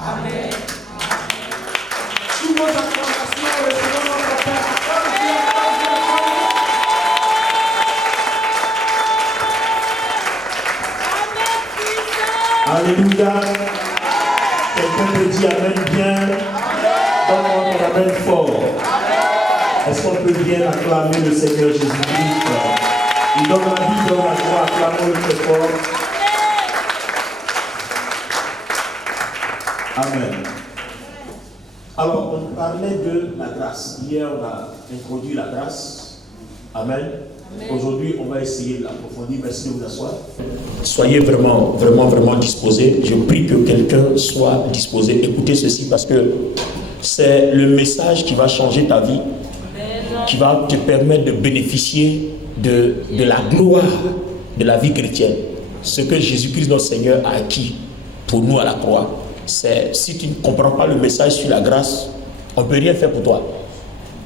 Amen. Sous vos acclamations, recevons notre Père. Alléluia. Quelqu'un me dit Amen bien. Donne-moi ton Amen fort. Est-ce qu'on peut bien acclamer le Seigneur Jésus-Christ? Il donne la vie, donne la joie, acclamons-le très fort. Amen. Alors, on parlait de la grâce. Hier, on a introduit la grâce. Amen. Aujourd'hui, on va essayer de l'approfondir. Merci de vous asseoir. Soyez vraiment disposés. Je prie que quelqu'un soit disposé. Écoutez ceci parce que c'est le message qui va changer ta vie, qui va te permettre de bénéficier de la gloire de la vie chrétienne. Ce que Jésus-Christ, notre Seigneur, a acquis pour nous à la croix. C'est, si tu ne comprends pas le message sur la grâce, on ne peut rien faire pour toi.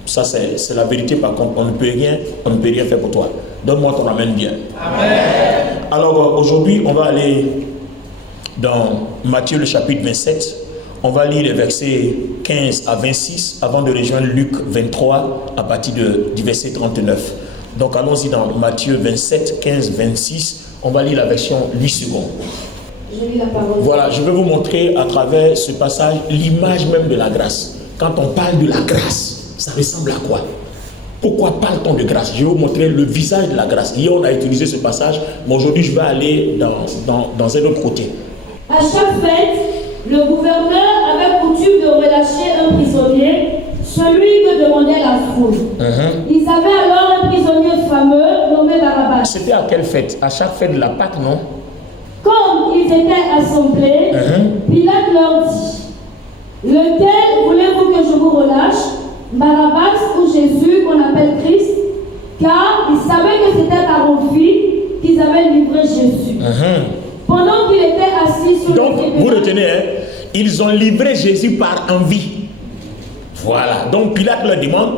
Ça, c'est la vérité. Par contre, on ne peut rien faire pour toi. Donne-moi ton Amen bien. Amen. Alors, aujourd'hui, on va aller dans Matthieu, le chapitre 27. On va lire les versets 15 à 26 avant de rejoindre Luc 23 à partir du verset 39. Donc, allons-y dans Matthieu 27, 15, 26. On va lire la version 8 secondes. Voilà, je vais vous montrer à travers ce passage l'image même de la grâce. Quand on parle de la grâce, ça ressemble à quoi? Pourquoi parle-t-on de grâce? Je vais vous montrer le visage de la grâce. Hier, on a utilisé ce passage, mais aujourd'hui, je vais aller dans un autre côté. À chaque fête, le gouverneur avait coutume de relâcher un prisonnier, celui que demandait la foule. Ils avaient alors un prisonnier fameux nommé Barabbas. C'était à quelle fête? À chaque fête de la Pâque, non? Comme ils étaient assemblés, Pilate leur dit: lequel voulez-vous que je vous relâche, Barabbas ou Jésus qu'on appelle Christ? Car ils savaient que c'était par envie qu'ils avaient livré Jésus. Pendant qu'il était assis sur le tribunal. Donc, vous retenez, hein, ils ont livré Jésus par envie. Voilà. Donc, Pilate leur demande: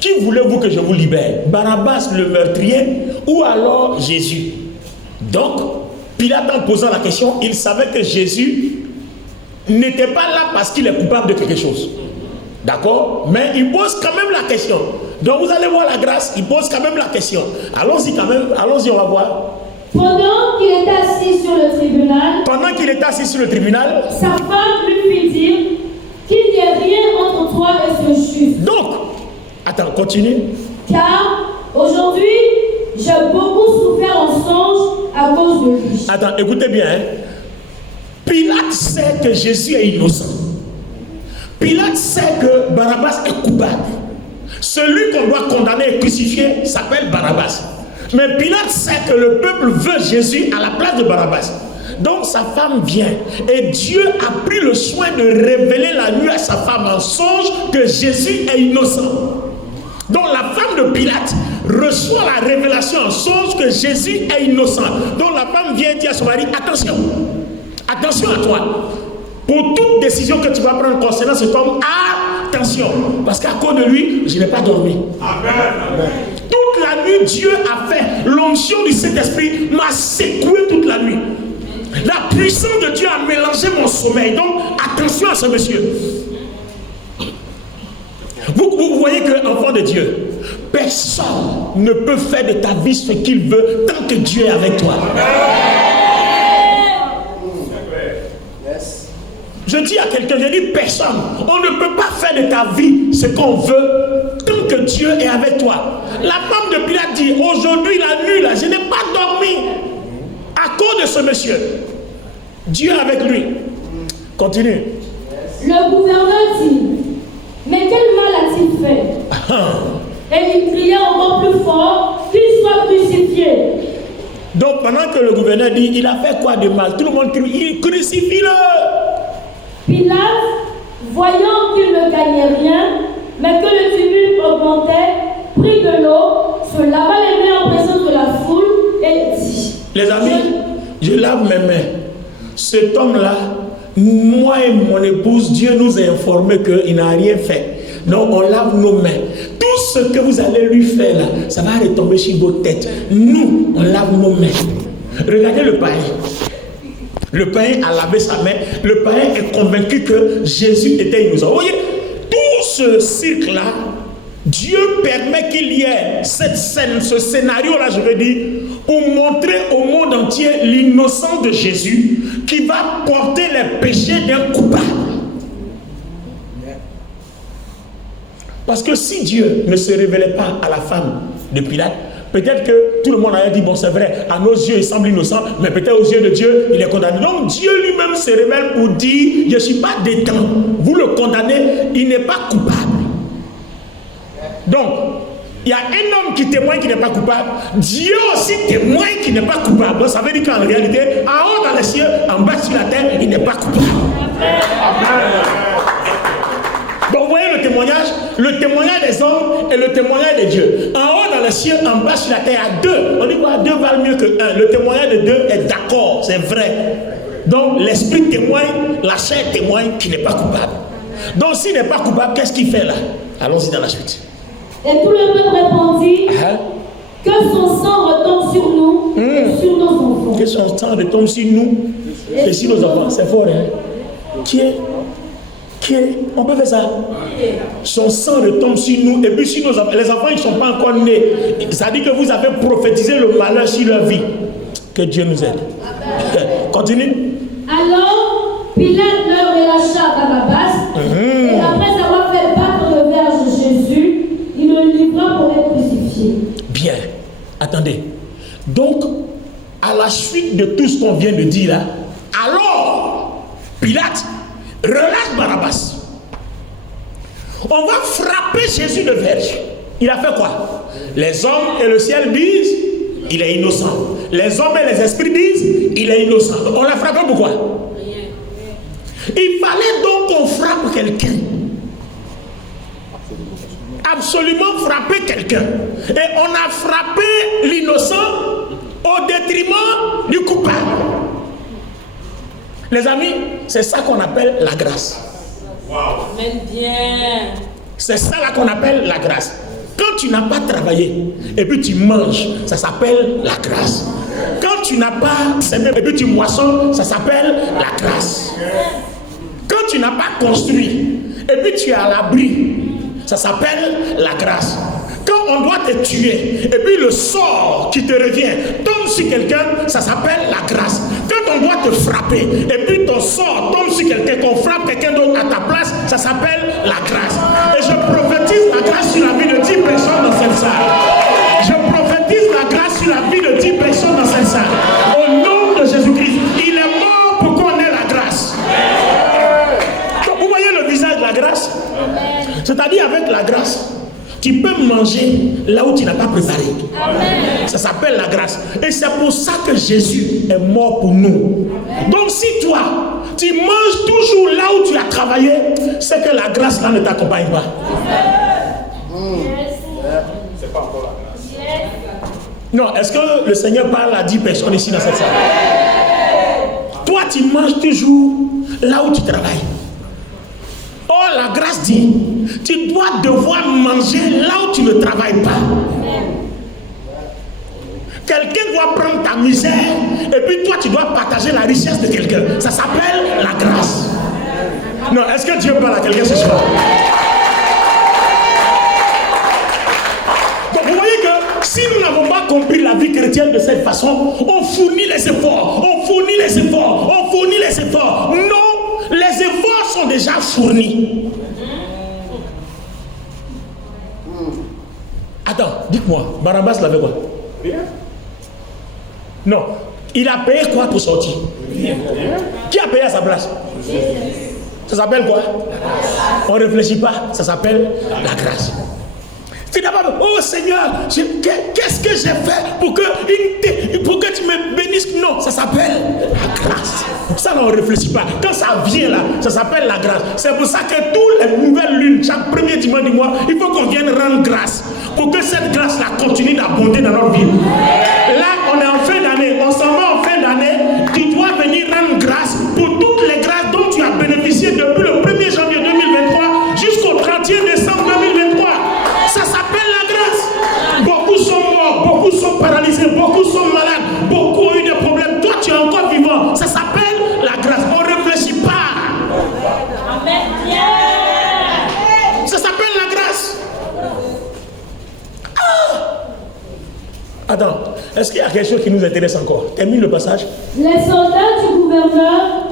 qui voulez-vous que je vous libère, Barabbas le meurtrier ou alors Jésus? Donc, Pilate, en posant la question, il savait que Jésus n'était pas là parce qu'il est coupable de quelque chose. D'accord? Mais il pose quand même la question. Donc, vous allez voir la grâce, il pose quand même la question. Allons-y quand même, allons-y, on va voir. Pendant qu'il était assis sur le tribunal, sa femme lui fit dire qu'il n'y ait rien entre toi et ce juif. Donc, attends, continue. Car aujourd'hui, j'ai beaucoup souffert en songe à cause de lui. Attends, écoutez bien. Hein. Pilate sait que Jésus est innocent. Pilate sait que Barabbas est coupable. Celui qu'on doit condamner et crucifier s'appelle Barabbas. Mais Pilate sait que le peuple veut Jésus à la place de Barabbas. Donc sa femme vient et Dieu a pris le soin de révéler la nuit à sa femme en songe que Jésus est innocent. Donc la femme de Pilate reçoit la révélation en songe que Jésus est innocent. Donc la femme vient dire à son mari: attention, attention à toi. Pour toute décision que tu vas prendre concernant cet homme, attention, parce qu'à cause de lui, je n'ai pas dormi. Amen. Toute la nuit, Dieu a fait l'onction du Saint-Esprit m'a secoué toute la nuit. La puissance de Dieu a mélangé mon sommeil. Donc attention à ce monsieur. Vous voyez que, enfant de Dieu, personne ne peut faire de ta vie ce qu'il veut tant que Dieu est avec toi. Je dis à quelqu'un, je dis personne, on ne peut pas faire de ta vie ce qu'on veut tant que Dieu est avec toi. La femme de Pilate dit: aujourd'hui, la nuit, là, je n'ai pas dormi à cause de ce monsieur. Dieu est avec lui. Continue. Le gouverneur dit: mais quel mal a-t-il fait? Et il criait encore plus fort qu'il soit crucifié. Donc pendant que le gouverneur dit: il a fait quoi de mal? Tout le monde crie: crucifie-le. Pilate, voyant qu'il ne gagnait rien, mais que le tumulte augmentait, prit de l'eau, se lava les mains en présence de la foule et dit: les amis, je lave mes mains. Cet homme-là, moi et mon épouse, Dieu nous a informé qu'il n'a rien fait. Donc on lave nos mains. Tout ce que vous allez lui faire là, ça va retomber sur vos têtes. Nous, on lave nos mains. Regardez le palais. Le païen a lavé sa main. Le païen est convaincu que Jésus était innocent. Vous voyez, tout ce cycle-là, Dieu permet qu'il y ait cette scène, ce scénario-là, je veux dire, pour montrer au monde entier l'innocence de Jésus qui va porter les péchés d'un coupable. Parce que si Dieu ne se révélait pas à la femme de Pilate, peut-être que tout le monde aurait dit, bon c'est vrai, à nos yeux il semble innocent, mais peut-être aux yeux de Dieu il est condamné. Donc Dieu lui-même se révèle pour dire, je ne suis pas détent, vous le condamnez, il n'est pas coupable. Donc, il y a un homme qui témoigne qu'il n'est pas coupable, Dieu aussi témoigne qu'il n'est pas coupable. Donc ça veut dire qu'en réalité, en haut dans les cieux, en bas sur la terre, il n'est pas coupable. Amen. Donc vous voyez le témoignage des hommes et le témoignage de Dieu. En haut dans les cieux, en bas sur la terre, à deux. On dit quoi? Deux valent mieux que un. Le témoignage de deux est d'accord, c'est vrai. Donc l'esprit témoigne, la chair témoigne qu'il n'est pas coupable. Donc s'il n'est pas coupable, qu'est-ce qu'il fait là? Allons-y dans la suite. Et tout le peuple répondit que son sang retombe sur nous et sur nos enfants. Que son sang retombe sur nous et sur nos enfants. C'est fort, hein? On peut faire ça. Son sang retombe sur nous et puis sur nos enfants. Les enfants, ils ne sont pas encore nés. Ça dit que vous avez prophétisé le malheur sur leur vie. Que Dieu nous aide. Continue. Alors, Pilate leur relâcha Barabbas et après avoir fait battre le verge de Jésus, il le livra pour être crucifié. Bien. Attendez. Donc, à la suite de tout ce qu'on vient de dire là, alors, Pilate relâche Barabbas. On va frapper Jésus de verge. Il a fait quoi? Les hommes et le ciel disent il est innocent. Les hommes et les esprits disent il est innocent. On l'a frappé pourquoi? Il fallait donc qu'on frappe quelqu'un. Absolument frapper quelqu'un. Et on a frappé l'innocent au détriment du coupable. Les amis, c'est ça qu'on appelle la grâce. Amen, bien. C'est ça là qu'on appelle la grâce. Quand tu n'as pas travaillé et puis tu manges, ça s'appelle la grâce. Quand tu n'as pas semé et puis tu moissonnes, ça s'appelle la grâce. Quand tu n'as pas construit et puis tu es à l'abri, ça s'appelle la grâce. Quand on doit te tuer et puis le sort qui te revient tombe sur quelqu'un, ça s'appelle la grâce. Quand on doit te frapper et puis ton sort tombe sur quelqu'un, qu'on frappe quelqu'un d'autre à ta place, ça s'appelle la grâce. Et je prophétise la grâce sur la vie de 10 personnes dans cette salle. Je prophétise la grâce sur la vie de 10 personnes dans cette salle. Au nom de Jésus-Christ, il est mort pour qu'on ait la grâce. Donc vous voyez le visage de la grâce? C'est-à-dire avec la grâce, tu peux manger là où tu n'as pas préparé. Amen. Ça s'appelle la grâce. Et c'est pour ça que Jésus est mort pour nous. Amen. Donc si toi, tu manges toujours là où tu as travaillé, c'est que la grâce là ne t'accompagne pas. C'est pas encore la grâce. Non, est-ce que le Seigneur parle à 10 personnes ici dans cette salle? Toi, tu manges toujours là où tu travailles. Oh, la grâce dit, tu dois devoir manger là où tu ne travailles pas. Quelqu'un doit prendre ta misère et puis toi tu dois partager la richesse de quelqu'un. Ça s'appelle la grâce. Non, est-ce que Dieu parle à quelqu'un ce soir? Donc vous voyez que si nous n'avons pas compris la vie chrétienne de cette façon, on fournit les efforts, Non, les efforts sont déjà fournis. Attends, dites-moi, Barabbas l'avait quoi? Non, il a payé quoi pour sortir? Qui a payé à sa place? Ça s'appelle quoi? On ne réfléchit pas, ça s'appelle la grâce. Tu n'as pas dit, oh Seigneur, qu'est-ce que j'ai fait pour que tu me bénisses? Non, ça s'appelle la grâce. Ça, on ne réfléchit pas. Quand ça vient là, ça s'appelle la grâce. C'est pour ça que toutes les nouvelles lunes, chaque premier dimanche du mois, il faut qu'on vienne rendre grâce. Pour que cette grâce-là continue d'abonder dans notre vie. Là, on est en fin d'année. On s'en va en fin d'année. Tu dois venir rendre grâce pour toutes les grâces dont tu as bénéficié depuis le 1er janvier 2023 jusqu'au 31 décembre 2023. Ça s'appelle la grâce. Beaucoup sont morts, beaucoup sont paralysés, beaucoup sont malades, beaucoup ont eu des problèmes. Toi, tu es encore vivant. Ça s'appelle Attends, est-ce qu'il y a quelque chose qui nous intéresse encore? Termine le passage. Les soldats du gouverneur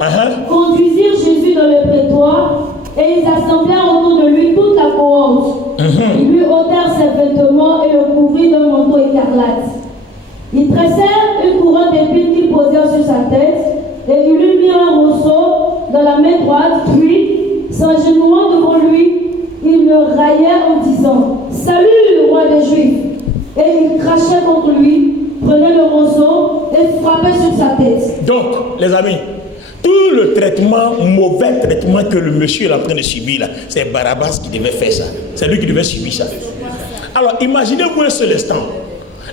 conduisirent Jésus dans le prétoire et ils assemblèrent autour de lui toute la cohorte. Ils lui ôtèrent ses vêtements et le couvrirent d'un manteau écarlate. Ils tressèrent une couronne d'épines qu'ils posèrent sur sa tête et ils lui mirent un roseau dans la main droite, puis, s'agenouillant devant lui, ils le raillaient en disant « Salut, roi des Juifs !» Et ils crachaient contre lui, prenaient le roseau et frappaient sur sa tête. Donc, les amis, tout le traitement, mauvais traitement que le monsieur est en train de subir là, c'est Barabbas qui devait faire ça. C'est lui qui devait subir ça. Alors, imaginez-vous un seul instant.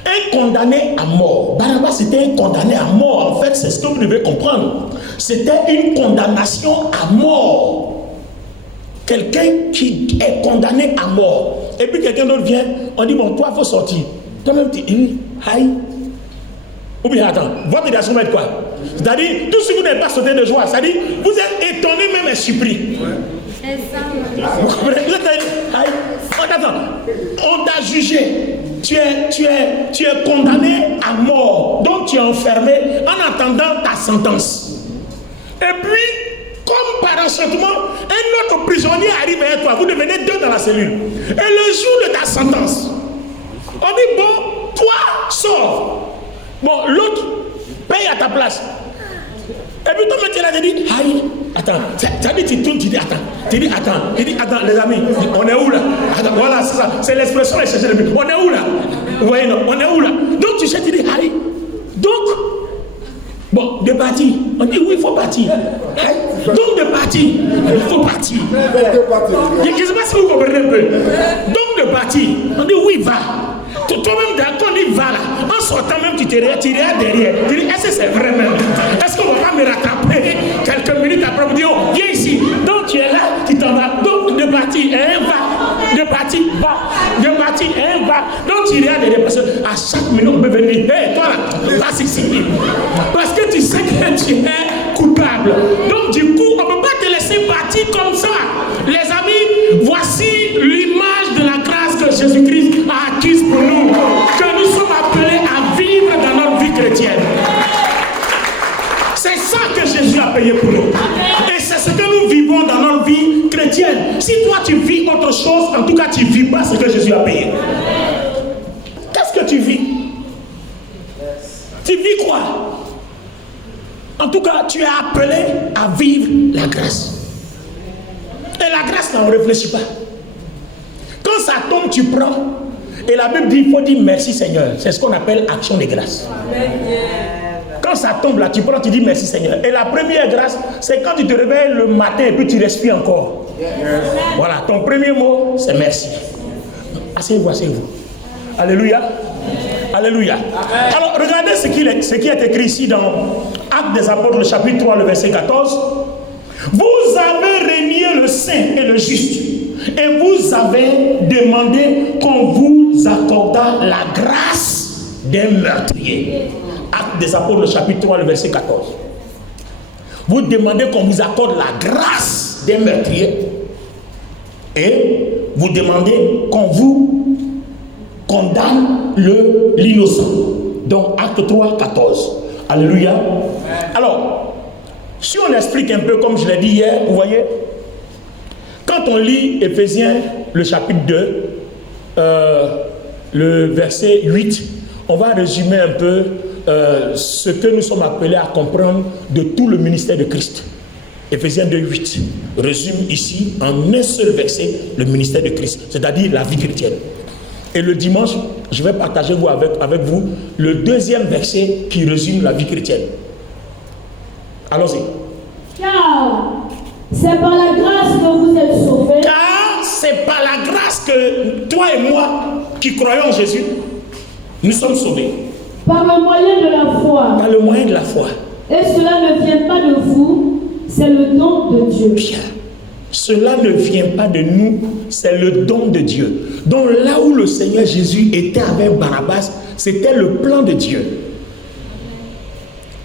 Un condamné à mort. Barabbas était un condamné à mort. En fait, c'est ce que vous devez comprendre. C'était une condamnation à mort. Quelqu'un qui est condamné à mort. Et puis quelqu'un d'autre vient, on dit, bon, toi, il faut sortir. Toi-même, tu dis, aïe. Ou bien, attends, votre réaction va être quoi? C'est-à-dire, tout ce que vous n'avez pas sauté de joie, c'est-à-dire, vous êtes étonné, même et surpris. Vous comprenez? Vous êtes aïe. Attends, on t'a jugé. Tu es condamné à mort. Donc, tu es enfermé en attendant ta sentence. Et puis, comme par enchantement, un autre prisonnier arrive vers toi. Vous devenez deux dans la cellule. Et le jour de ta sentence, on dit, bon, toi, sors. Bon, l'autre paye à ta place. Et puis toi, tu l'as dit, aïe, attends, tu as dit, tu tournes, tu dis, attends. Tu dis, attends, les amis, on est où là? Attends, voilà, c'est ça. C'est l'expression de chercher le but. On est où là? Vous voyez, non, on est où là? Donc tu cherches, tu dis, aïe. Donc, bon, de partir. On dit, oui, il faut partir. Donc, de partir. Il faut partir. Je ne sais pas si vous comprenez un peu. Donc, de partir. On dit, oui, va. Toi-même, quand on dit va là, en sortant même, tu regardes derrière. Tu dis, est-ce que c'est vrai même? Est-ce qu'on ne va pas me rattraper quelques minutes après? On dit, oh, viens ici. Donc, tu es là, tu t'en vas. Donc, de partir, va. De partir, va. De partir, va. Donc, tu regardes derrière. Parce qu'à chaque minute, on peut venir. Hé, toi là, passe ici. Parce que tu sais que tu es coupable. Donc, du coup, on ne peut pas te laisser partir comme ça. Les amis, voici l'image de la grâce que Jésus-Christ a acquise pour nous. Que nous sommes appelés à vivre dans notre vie chrétienne. C'est ça que Jésus a payé pour nous. Et c'est ce que nous vivons dans notre vie chrétienne. Si toi tu vis autre chose, en tout cas tu ne vis pas ce que Jésus a payé. Qu'est-ce que tu vis? Tu vis quoi? En tout cas, tu es appelé à vivre la grâce. Et la grâce, là, on ne réfléchit pas. Quand ça tombe, tu prends. Et la Bible dit, il faut dire merci Seigneur. C'est ce qu'on appelle action de grâce. Quand ça tombe là, tu prends, tu dis merci Seigneur. Et la première grâce, c'est quand tu te réveilles le matin et puis tu respires encore. Voilà, ton premier mot, c'est merci. Asseyez-vous, asseyez-vous. Alléluia. Alléluia. Alors, regardez ce qui est écrit ici dans Actes des Apôtres, le chapitre 3, le verset 14. Vous avez renié le saint et le juste. Et vous avez demandé qu'on vous accordât la grâce d'un meurtrier. Actes des Apôtres, le chapitre 3, le verset 14. Vous demandez qu'on vous accorde la grâce d'un meurtrier. Et vous demandez qu'on vous condamne l'innocent. Donc, Acte 3, 14. Alléluia. Alors, si on explique un peu comme je l'ai dit hier, vous voyez, quand on lit Éphésiens, le chapitre 2, le verset 8, on va résumer un peu ce que nous sommes appelés à comprendre de tout le ministère de Christ. Éphésiens 2, 8 résume ici en un seul verset le ministère de Christ, c'est-à-dire la vie chrétienne. Et le dimanche, je vais partager avec vous le deuxième verset qui résume la vie chrétienne. Allons-y. Car c'est par la grâce que vous êtes sauvés. Car c'est par la grâce que toi et moi, qui croyons en Jésus, nous sommes sauvés. Par le moyen de la foi. Par le moyen de la foi. Et cela ne vient pas de vous, c'est le don de Dieu. Bien. Cela ne vient pas de nous, c'est le don de Dieu. Donc là où le Seigneur Jésus était avec Barabbas, c'était le plan de Dieu.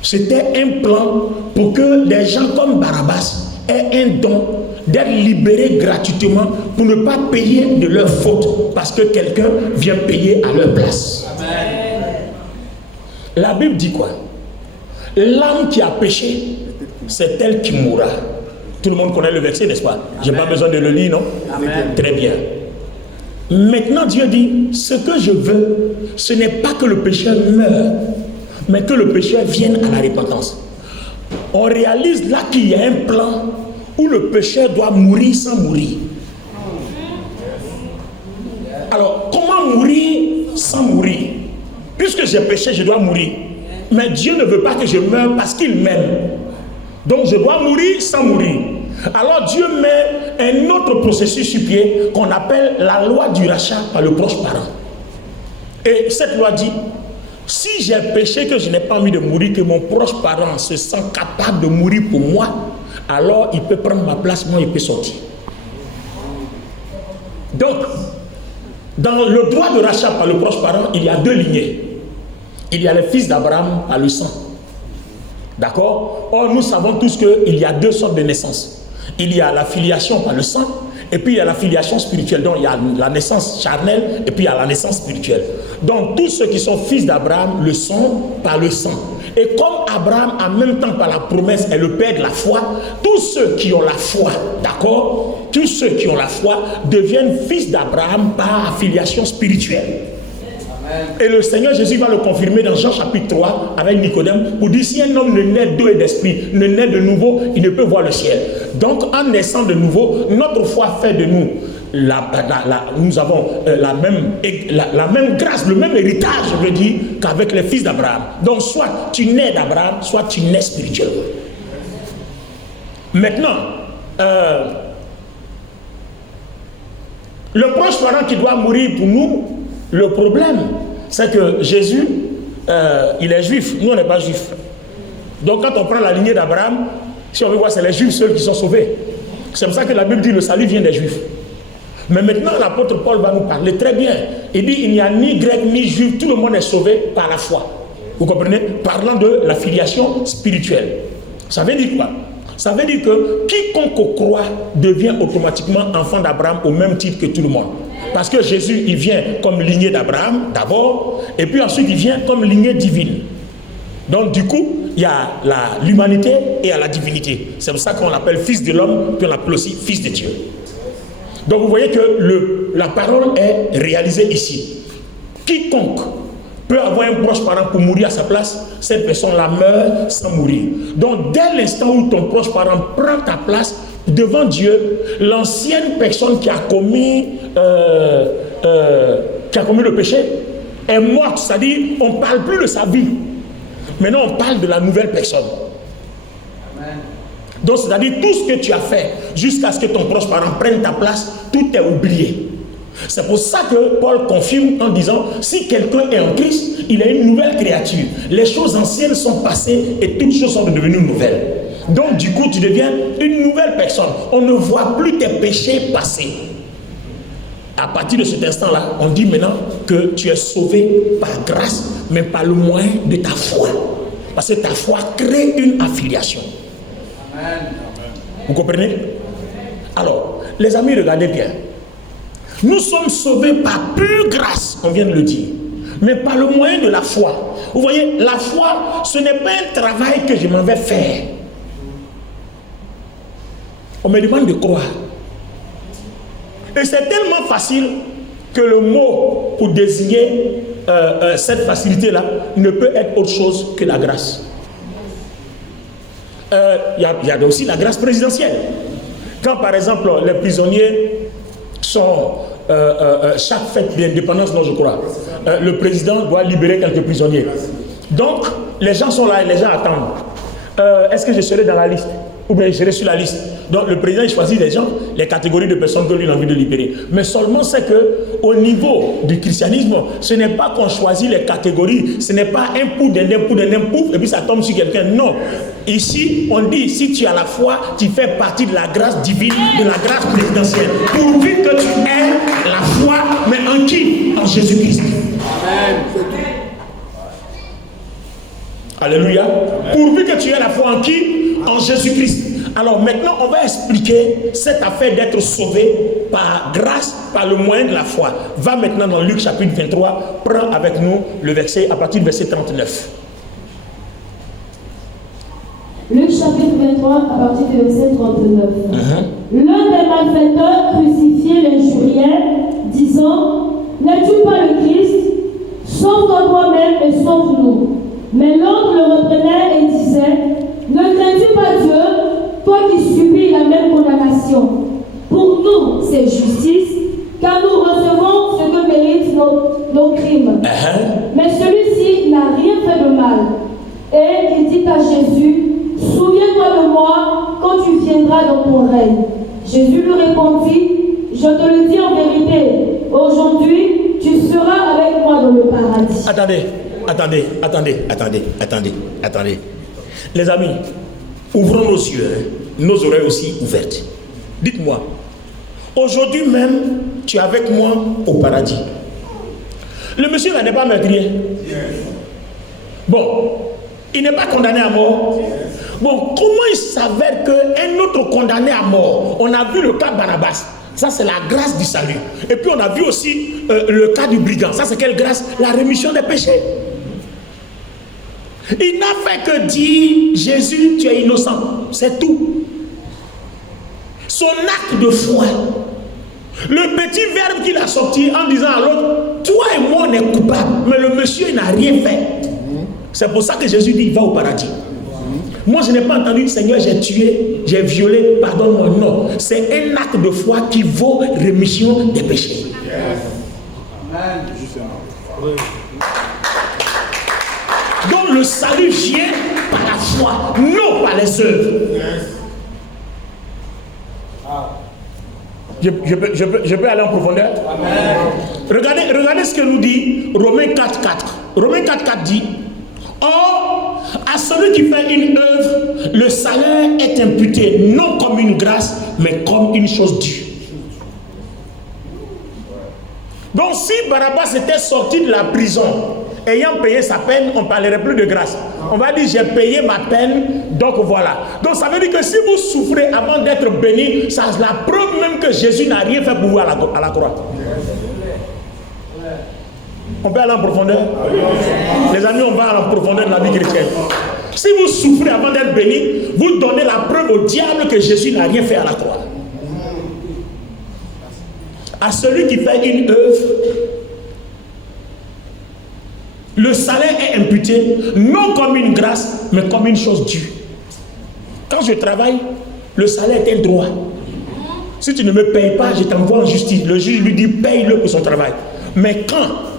C'était un plan pour que des gens comme Barabbas aient un don d'être libérés gratuitement pour ne pas payer de leur faute parce que quelqu'un vient payer à leur place. Amen. La Bible dit quoi? L'âme qui a péché, c'est elle qui mourra. Tout le monde connaît le verset, n'est-ce pas? Je n'ai pas besoin de le lire, non? Amen. Très bien. Maintenant, Dieu dit, ce que je veux, ce n'est pas que le pécheur meure, mais que le pécheur vienne à la repentance. On réalise là qu'il y a un plan où le pécheur doit mourir sans mourir. Alors, comment mourir sans mourir? Puisque j'ai péché, je dois mourir. Mais Dieu ne veut pas que je meure parce qu'il m'aime. Donc, je dois mourir sans mourir. Alors, Dieu met un autre processus sur pied qu'on appelle la loi du rachat par le proche parent. Et cette loi dit, si j'ai péché que je n'ai pas envie de mourir, que mon proche parent se sent capable de mourir pour moi, alors il peut prendre ma place, moi il peut sortir. Donc, dans le droit de rachat par le proche parent, il y a deux lignées. Il y a les fils d'Abraham par le sang. D'accord? Or, nous savons tous qu'il y a deux sortes de naissance. Il y a la filiation par le sang, et puis il y a la filiation spirituelle. Donc, il y a la naissance charnelle, et puis il y a la naissance spirituelle. Donc, tous ceux qui sont fils d'Abraham le sont par le sang. Et comme Abraham, en même temps par la promesse, est le père de la foi, tous ceux qui ont la foi, d'accord? Tous ceux qui ont la foi deviennent fils d'Abraham par affiliation spirituelle. Et le Seigneur Jésus va le confirmer dans Jean chapitre 3 avec Nicodème pour dire si un homme ne naît d'eau et d'esprit, ne naît de nouveau, il ne peut voir le ciel. Donc en naissant de nouveau, notre foi fait de nous, nous avons la même grâce, le même héritage, je veux dire, qu'avec les fils d'Abraham. Donc soit tu nais d'Abraham, soit tu nais spirituellement. Maintenant, le proche parent qui doit mourir pour nous, le problème, c'est que Jésus, il est juif. Nous, on n'est pas juif. Donc, quand on prend la lignée d'Abraham, si on veut voir, c'est les juifs seuls qui sont sauvés. C'est pour ça que la Bible dit le salut vient des juifs. Mais maintenant, l'apôtre Paul va nous parler très bien. Il dit il n'y a ni grec ni juif, tout le monde est sauvé par la foi. Vous comprenez? Parlant de la filiation spirituelle. Ça veut dire quoi? Ça veut dire que quiconque croit devient automatiquement enfant d'Abraham au même titre que tout le monde. Parce que Jésus, il vient comme lignée d'Abraham d'abord, et puis ensuite il vient comme lignée divine. Donc du coup, il y a l'humanité et la divinité. C'est pour ça qu'on l'appelle fils de l'homme, puis on l'appelle aussi fils de Dieu. Donc vous voyez que la parole est réalisée ici. Quiconque peut avoir un proche parent pour mourir à sa place, cette personne-là meurt sans mourir. Donc dès l'instant où ton proche parent prend ta place, devant Dieu, l'ancienne personne qui a commis le péché est morte. C'est-à-dire, on ne parle plus de sa vie. Maintenant, on parle de la nouvelle personne. Amen. Donc, c'est-à-dire, tout ce que tu as fait jusqu'à ce que ton proche parent prenne ta place, tout est oublié. C'est pour ça que Paul confirme en disant, si quelqu'un est en Christ, il est une nouvelle créature. Les choses anciennes sont passées et toutes choses sont devenues nouvelles. Donc du coup, tu deviens une nouvelle personne. On ne voit plus tes péchés passer. À partir de cet instant-là, on dit maintenant que tu es sauvé par grâce, mais par le moyen de ta foi. Parce que ta foi crée une affiliation. Amen. Vous comprenez? Alors, les amis, regardez bien. Nous sommes sauvés par pure grâce, on vient de le dire, mais par le moyen de la foi. Vous voyez, la foi, ce n'est pas un travail que je m'en vais faire. On me demande de croire. Et c'est tellement facile que le mot pour désigner cette facilité-là ne peut être autre chose que la grâce. Il y a aussi la grâce présidentielle. Quand par exemple les prisonniers sont chaque fête d'indépendance, non je crois, le président doit libérer quelques prisonniers. Donc les gens sont là et les gens attendent. Est-ce que je serai dans la liste? Ou bien je serai sur la liste. Donc le président il choisit les gens, les catégories de personnes que lui a envie de libérer. Mais seulement c'est que au niveau du christianisme, ce n'est pas qu'on choisit les catégories, ce n'est pas un pou d'un pouf, et puis ça tombe sur quelqu'un. Non. Ici, on dit, si tu as la foi, tu fais partie de la grâce divine, de la grâce présidentielle. Pourvu que tu aies la foi, mais en qui? En Jésus-Christ. Amen. Alléluia. Pourvu que tu aies la foi en qui? En Jésus-Christ. Alors maintenant, on va expliquer cette affaire d'être sauvé par grâce, par le moyen de la foi. Va maintenant dans Luc chapitre 23, prends avec nous le verset, à partir du verset 39. Luc chapitre 23, à partir du verset 39. L'un des malfaiteurs crucifiés l'injuriait, disant, n'es-tu pas le Christ? Sauve-toi toi-même et sauve-nous. Mais l'autre le reprenait et disait, ne crains-tu pas Dieu, toi qui subis la même condamnation? Pour nous, c'est justice, car nous recevons ce que méritent nos crimes. Mais celui-ci n'a rien fait de mal. Et il dit à Jésus, souviens-toi de moi quand tu viendras dans ton règne. Jésus lui répondit, je te le dis en vérité, aujourd'hui tu seras avec moi dans le paradis. Attendez. Les amis, ouvrons nos yeux, nos oreilles aussi ouvertes. Dites-moi, aujourd'hui même, tu es avec moi au paradis. Le monsieur là n'est pas meurtrier. Bon, il n'est pas condamné à mort. Bon, comment il s'avère qu'un autre condamné à mort, on a vu le cas Barnabas, ça c'est la grâce du salut. Et puis on a vu aussi le cas du brigand, ça c'est quelle grâce? La rémission des péchés. Il n'a fait que dire, Jésus, tu es innocent, c'est tout. Son acte de foi, le petit verbe qu'il a sorti en disant à l'autre, toi et moi on est coupables, mais le monsieur n'a rien fait. C'est pour ça que Jésus dit, va au paradis. Moi je n'ai pas entendu, Seigneur, j'ai tué, j'ai violé, pardonne-moi. Non, c'est un acte de foi qui vaut rémission des péchés. Amen. Donc le salut vient par la foi, non par les œuvres. Je peux aller en profondeur? Amen. Regardez ce que nous dit Romains 4.4. Romains 4.4 dit, or, à celui qui fait une œuvre, le salaire est imputé non comme une grâce, mais comme une chose due. Donc si Barabbas était sorti de la prison, ayant payé sa peine, on ne parlerait plus de grâce. On va dire, j'ai payé ma peine, donc voilà. Donc ça veut dire que si vous souffrez avant d'être béni, ça c'est la preuve même que Jésus n'a rien fait pour vous à la croix. On peut aller en profondeur? Les amis, on va aller en profondeur de la vie chrétienne. Si vous souffrez avant d'être béni, vous donnez la preuve au diable que Jésus n'a rien fait à la croix. À celui qui fait une œuvre, le salaire est imputé non comme une grâce, mais comme une chose due. Quand je travaille, le salaire est un droit. Si tu ne me payes pas, je t'envoie en justice. Le juge lui dit, paye-le pour son travail. Mais quand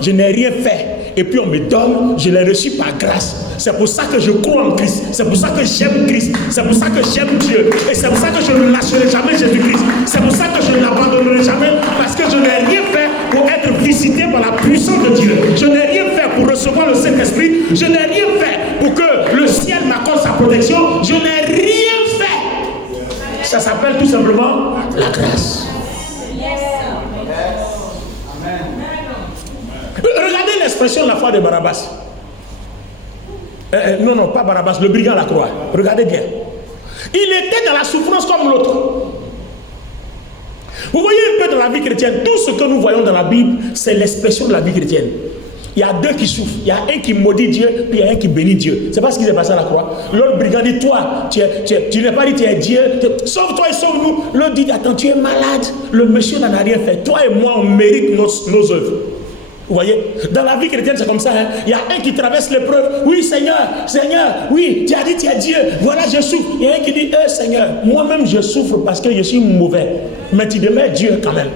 je n'ai rien fait, et puis on me donne, je l'ai reçu par grâce. C'est pour ça que je crois en Christ. C'est pour ça que j'aime Christ. C'est pour ça que j'aime Dieu. Et c'est pour ça que je ne lâcherai jamais Jésus-Christ. C'est pour ça que je ne l'abandonnerai jamais. Parce que je n'ai rien fait pour être visité par la puissance de Dieu. Je n'ai rien fait pour recevoir le Saint-Esprit. Je n'ai rien fait pour que le ciel m'accorde sa protection. Je n'ai rien fait. Ça s'appelle tout simplement la grâce. Regardez l'expression de la foi de Barabbas. Non, pas Barabbas, le brigand à la croix. Regardez bien. Il était dans la souffrance comme l'autre. Vous voyez un peu dans la vie chrétienne, tout ce que nous voyons dans la Bible, c'est l'expression de la vie chrétienne. Il y a deux qui souffrent. Il y a un qui maudit Dieu, puis il y a un qui bénit Dieu. C'est pas ce qui s'est passé à la croix. L'autre brigand dit, toi, tu n'as pas dit tu es Dieu. Sauve-toi et sauve-nous. L'autre dit, attends, tu es malade. Le monsieur n'en a rien fait. Toi et moi, on mérite nos œuvres. Vous voyez, dans la vie chrétienne, c'est comme ça. Hein? Il y a un qui traverse l'épreuve. Oui, Seigneur, oui, tu as dit, tu es Dieu. Voilà, je souffre. Il y a un qui dit, Seigneur, moi-même, je souffre parce que je suis mauvais. Mais tu demeures Dieu quand même.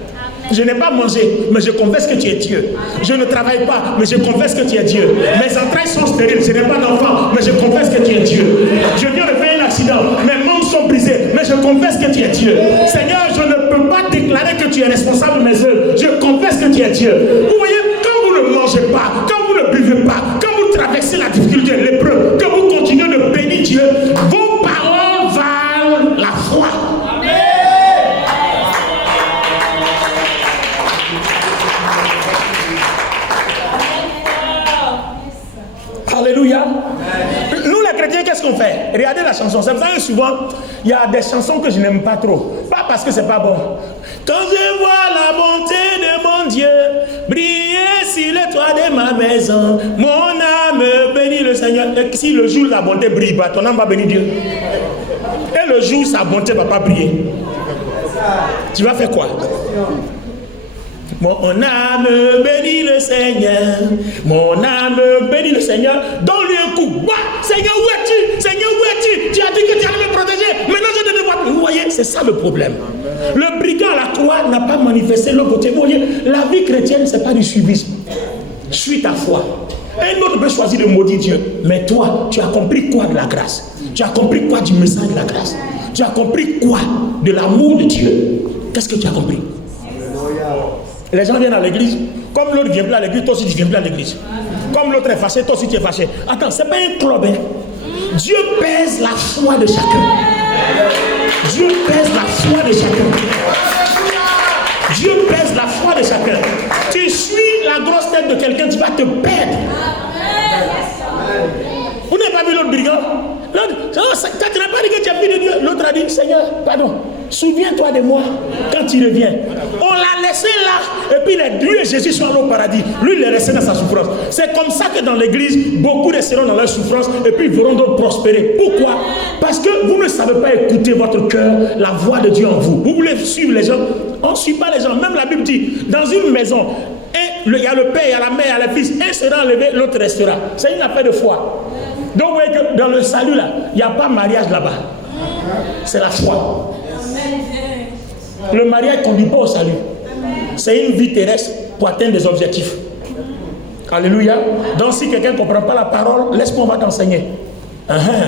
Je n'ai pas mangé, mais je confesse que tu es Dieu. Je ne travaille pas, mais je confesse que tu es Dieu. Mes entrailles sont stériles, je n'ai pas d'enfant, mais je confesse que tu es Dieu. Je viens de faire un accident, mes membres sont brisés, mais je confesse que tu es Dieu. Seigneur, je ne peux pas déclarer que tu es responsable de mes œuvres. Je confesse que tu es Dieu. Vous voyez, quand vous ne mangez pas, quand vous ne buvez pas, quand vous traversez la difficulté, l'épreuve, que vous continuez de bénir Dieu, vos paroles valent la foi. Alléluia. Nous les chrétiens, qu'est-ce qu'on fait? Regardez la chanson. C'est pour ça que souvent, il y a des chansons que je n'aime pas trop. Pas parce que c'est pas bon. Quand je vois la bonté de mon Dieu briller sur le toit de ma maison, mon âme bénit le Seigneur. Et si le jour la bonté brille pas, ton âme va bénir Dieu. Et le jour sa bonté ne va pas briller, tu vas faire quoi? Mon âme bénit le Seigneur. Mon âme bénit le Seigneur. Donne-lui un coup. Bah, Seigneur, où es-tu? Seigneur, où es-tu? Tu as dit que tu allais me protéger. Maintenant, je te devoir. Vous voyez, c'est ça le problème. Le brigand à la croix n'a pas manifesté le côté. Vous voyez, la vie chrétienne, ce n'est pas du suivisme. Suis ta foi. Un autre peut choisir de maudire Dieu. Mais toi, tu as compris quoi de la grâce? Tu as compris quoi du message de la grâce? Tu as compris quoi de l'amour de Dieu? Qu'est-ce que tu as compris? Les gens viennent à l'église, comme l'autre ne vient plus à l'église, toi aussi tu ne viens plus à l'église. Comme l'autre est fâché, toi aussi tu es fâché. Attends, ce n'est pas un club. Hein? Dieu pèse la foi de chacun. Dieu pèse la foi de chacun. Dieu pèse la foi de chacun. Tu suis la grosse tête de quelqu'un, tu vas te perdre. Vous n'avez pas vu l'autre brigand? Quand tu n'as pas dit que tu as vu de Dieu, l'autre a dit, Seigneur, pardon, souviens-toi de moi quand tu reviens. On l'a laissé là, et puis lui et Jésus sont allés au paradis. Lui, il est resté dans sa souffrance. C'est comme ça que dans l'église, beaucoup resteront dans leur souffrance, et puis ils verront d'autres prospérer. Pourquoi? Parce que vous ne savez pas écouter votre cœur, la voix de Dieu en vous. Vous voulez suivre les gens? On ne suit pas les gens. Même la Bible dit, dans une maison, il y a le père, il y a la mère, il y a le fils. Un sera enlevé, l'autre restera. C'est une affaire de foi. Donc vous voyez que dans le salut là, il n'y a pas mariage là-bas. C'est la foi. Le mariage ne conduit pas au salut. C'est une vie terrestre pour atteindre des objectifs. Alléluia. Donc si quelqu'un ne comprend pas la parole, laisse-moi, on va t'enseigner.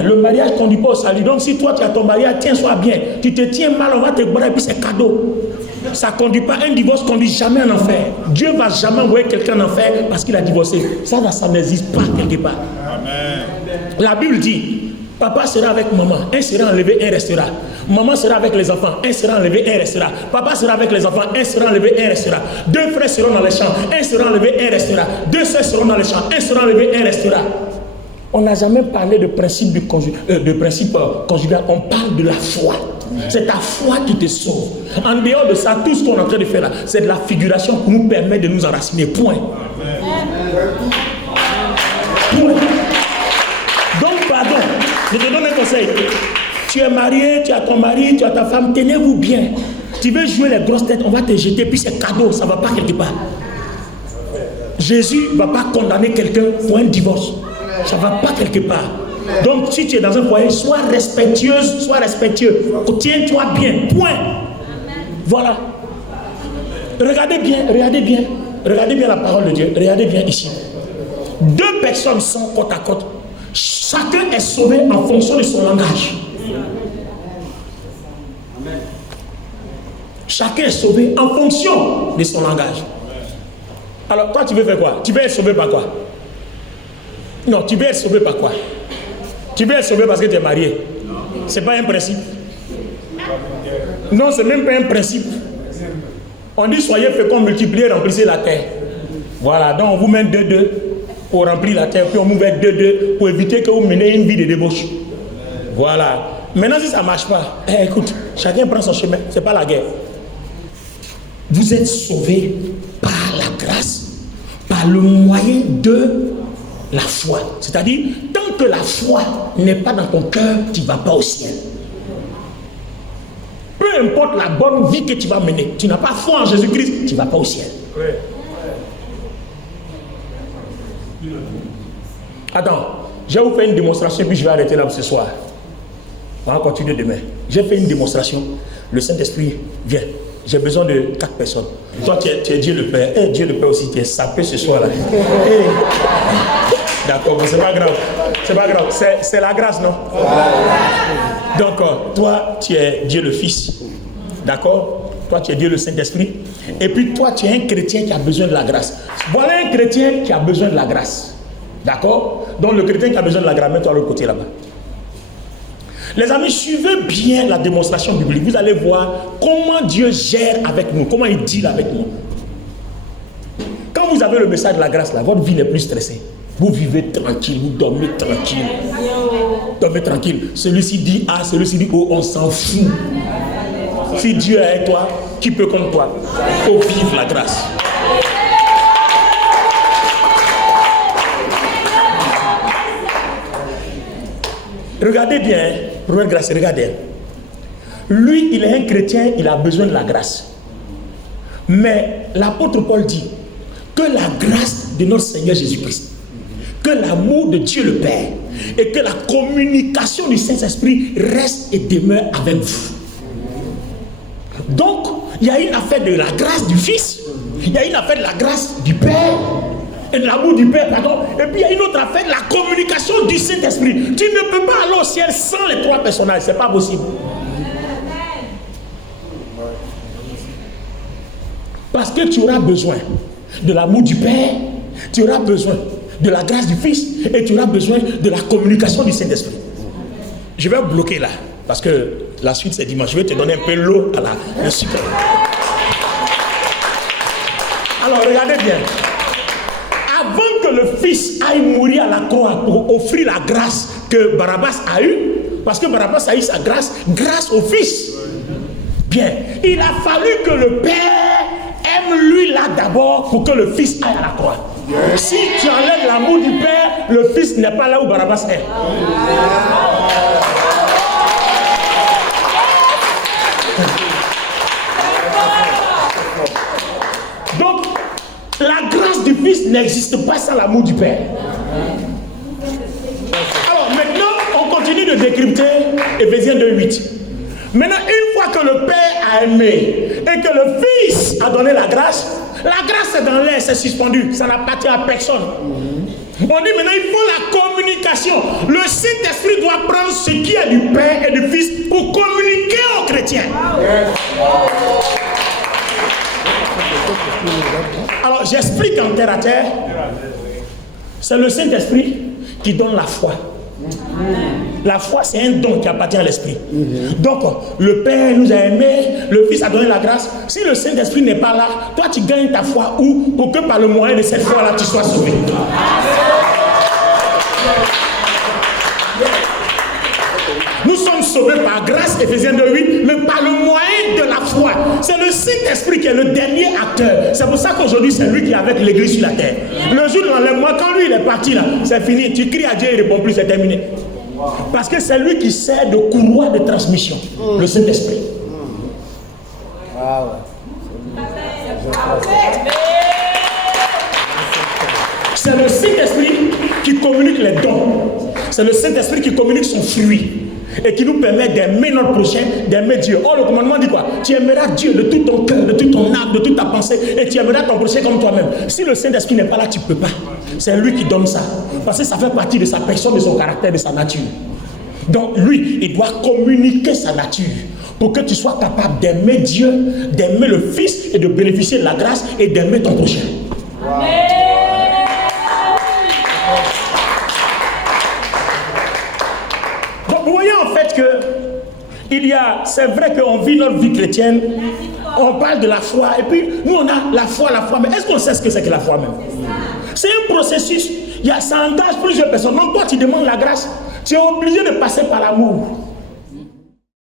Le mariage ne conduit pas au salut. Donc si toi tu as ton mariage, tiens-toi bien. Tu te tiens mal, on va te boire et puis c'est cadeau. Ça ne conduit pas, un divorce ne conduit jamais en enfer. Dieu ne va jamais envoyer quelqu'un en enfer parce qu'il a divorcé. Ça n'existe pas quelque part. Amen. La Bible dit, papa sera avec maman, un sera enlevé, un restera. Maman sera avec les enfants, un sera enlevé, un restera. Papa sera avec les enfants, un sera enlevé, un restera. Deux frères seront dans les champs, un sera enlevé, un restera. Deux sœurs seront dans les champs, un sera enlevé, un restera. On n'a jamais parlé de principe conjugal, on parle de la foi. C'est ta foi qui te sauve. En dehors de ça, tout ce qu'on est en train de faire là, c'est de la figuration pour nous permettre de nous enraciner. Point. Point. Donc, pardon, je te donne un conseil. Tu es marié, tu as ton mari, tu as ta femme, tenez-vous bien. Tu veux jouer les grosses têtes, on va te jeter, puis c'est cadeau, ça ne va pas quelque part. Jésus ne va pas condamner quelqu'un pour un divorce. Ça ne va pas quelque part. Donc, si tu es dans un foyer, sois respectueuse, sois respectueux. Tiens-toi bien. Point. Voilà. Regardez bien, regardez bien. Regardez bien la parole de Dieu. Regardez bien ici. Deux personnes sont côte à côte. Chacun est sauvé en fonction de son langage. Chacun est sauvé en fonction de son langage. Alors, toi, tu veux faire quoi? Tu veux être sauvé par quoi? Non, tu veux être sauvé par quoi? Tu veux être sauvé parce que tu es marié. Ce n'est pas un principe. Non, ce n'est même pas un principe. On dit soyez féconds, multipliez, remplissez la terre. Voilà, donc on vous met 2-2 pour remplir la terre, puis on vous met 2-2 pour éviter que vous menez une vie de débauche. Voilà. Maintenant, si ça ne marche pas, écoute, chacun prend son chemin, ce n'est pas la guerre. Vous êtes sauvés par la grâce, par le moyen de la foi. C'est-à-dire, tant que la foi n'est pas dans ton cœur, tu ne vas pas au ciel. Peu importe la bonne vie que tu vas mener, tu n'as pas foi en Jésus-Christ, tu ne vas pas au ciel. Oui. Attends, je vais vous faire une démonstration puis je vais arrêter là pour ce soir. On va continuer demain. J'ai fait une démonstration. Le Saint-Esprit vient. J'ai besoin de 4 personnes. Toi, tu es Dieu le Père. Et Dieu le Père aussi, tu es sapé ce soir-là. D'accord, mais c'est pas grave. C'est pas grave. C'est la grâce, non? Donc, toi, tu es Dieu le Fils. D'accord? Toi, tu es Dieu le Saint-Esprit. Et puis, toi, tu es un chrétien qui a besoin de la grâce. Voilà un chrétien qui a besoin de la grâce. D'accord? Donc, le chrétien qui a besoin de la grâce, mets-toi à l'autre côté là-bas. Les amis, suivez bien la démonstration biblique. Vous allez voir comment Dieu gère avec nous, comment il deal avec nous. Quand vous avez le message de la grâce, là, votre vie n'est plus stressée. Vous vivez tranquille, vous dormez tranquille. dormez tranquille. Celui-ci dit A, celui-ci dit O, on s'en fout. Si Dieu est avec toi, qui peut contre toi? Il faut vivre la grâce. Regardez bien, Prophète Grâce, regardez. Lui, il est un chrétien, il a besoin de la grâce. Mais l'apôtre Paul dit que la grâce de notre Seigneur Jésus-Christ, que l'amour de Dieu le Père et que la communication du Saint-Esprit reste et demeure avec vous. Donc, il y a une affaire de la grâce du Fils, il y a une affaire de la grâce du Père, et de l'amour du Père, pardon, et puis il y a une autre affaire de la communication du Saint-Esprit. Tu ne peux pas aller au ciel sans les trois personnages, c'est pas possible. Parce que tu auras besoin de l'amour du Père, tu auras besoin de la grâce du Fils, et tu auras besoin de la communication du Saint-Esprit. Je vais bloquer là, parce que la suite c'est dimanche. Je vais te donner un peu l'eau à le sucre. Alors regardez bien. Avant que le Fils aille mourir à la croix pour offrir la grâce que Barabbas a eue, parce que Barabbas a eu sa grâce grâce au Fils. Bien, il a fallu que le Père aime lui là d'abord pour que le Fils aille à la croix. Si tu enlèves l'amour du Père, le Fils n'est pas là où Barabbas est. Donc, la grâce du Fils n'existe pas sans l'amour du Père. Alors maintenant, on continue de décrypter Éphésiens 2:8. Maintenant, une fois que le Père a aimé et que le Fils a donné la grâce est dans l'air, c'est suspendu, ça n'appartient à personne. On dit maintenant, il faut la communication. Le Saint-Esprit doit prendre ce qui est du Père et du Fils pour communiquer aux chrétiens. Alors, j'explique en terre à terre. C'est le Saint-Esprit qui donne la foi. La foi, c'est un don qui appartient à l'Esprit. Donc, le Père nous a aimés, le Fils a donné la grâce. Si le Saint-Esprit n'est pas là, toi, tu gagnes ta foi où? Pour que par le moyen de cette foi-là, tu sois sauvé. Nous sommes sauvés par grâce, Éphésiens 2:8, mais par le moyen de la foi. C'est le Saint-Esprit qui est le dernier acteur. C'est pour ça qu'aujourd'hui, c'est lui qui est avec l'église sur la terre. Le jour de l'enlèvement, quand lui il est parti là, c'est fini. Tu cries à Dieu, il ne répond plus, c'est terminé. Parce que c'est lui qui sert de courroie de transmission, le Saint-Esprit. C'est le Saint-Esprit qui communique les dons. C'est le Saint-Esprit qui communique son fruit et qui nous permet d'aimer notre prochain, d'aimer Dieu. Or, le commandement dit quoi? Tu aimeras Dieu de tout ton cœur, de toute ton âme, de toute ta pensée, et tu aimeras ton prochain comme toi-même. Si le Saint-Esprit n'est pas là, tu ne peux pas. C'est lui qui donne ça. Parce que ça fait partie de sa personne, de son caractère, de sa nature. Donc, lui, il doit communiquer sa nature pour que tu sois capable d'aimer Dieu, d'aimer le Fils et de bénéficier de la grâce et d'aimer ton prochain. Amen. Vous voyez en fait que c'est vrai qu'on vit notre vie chrétienne, on parle de la foi, et puis nous on a la foi, mais est-ce qu'on sait ce que c'est que la foi même? C'est un processus, ça engage plusieurs personnes. Donc toi tu demandes la grâce, tu es obligé de passer par l'amour.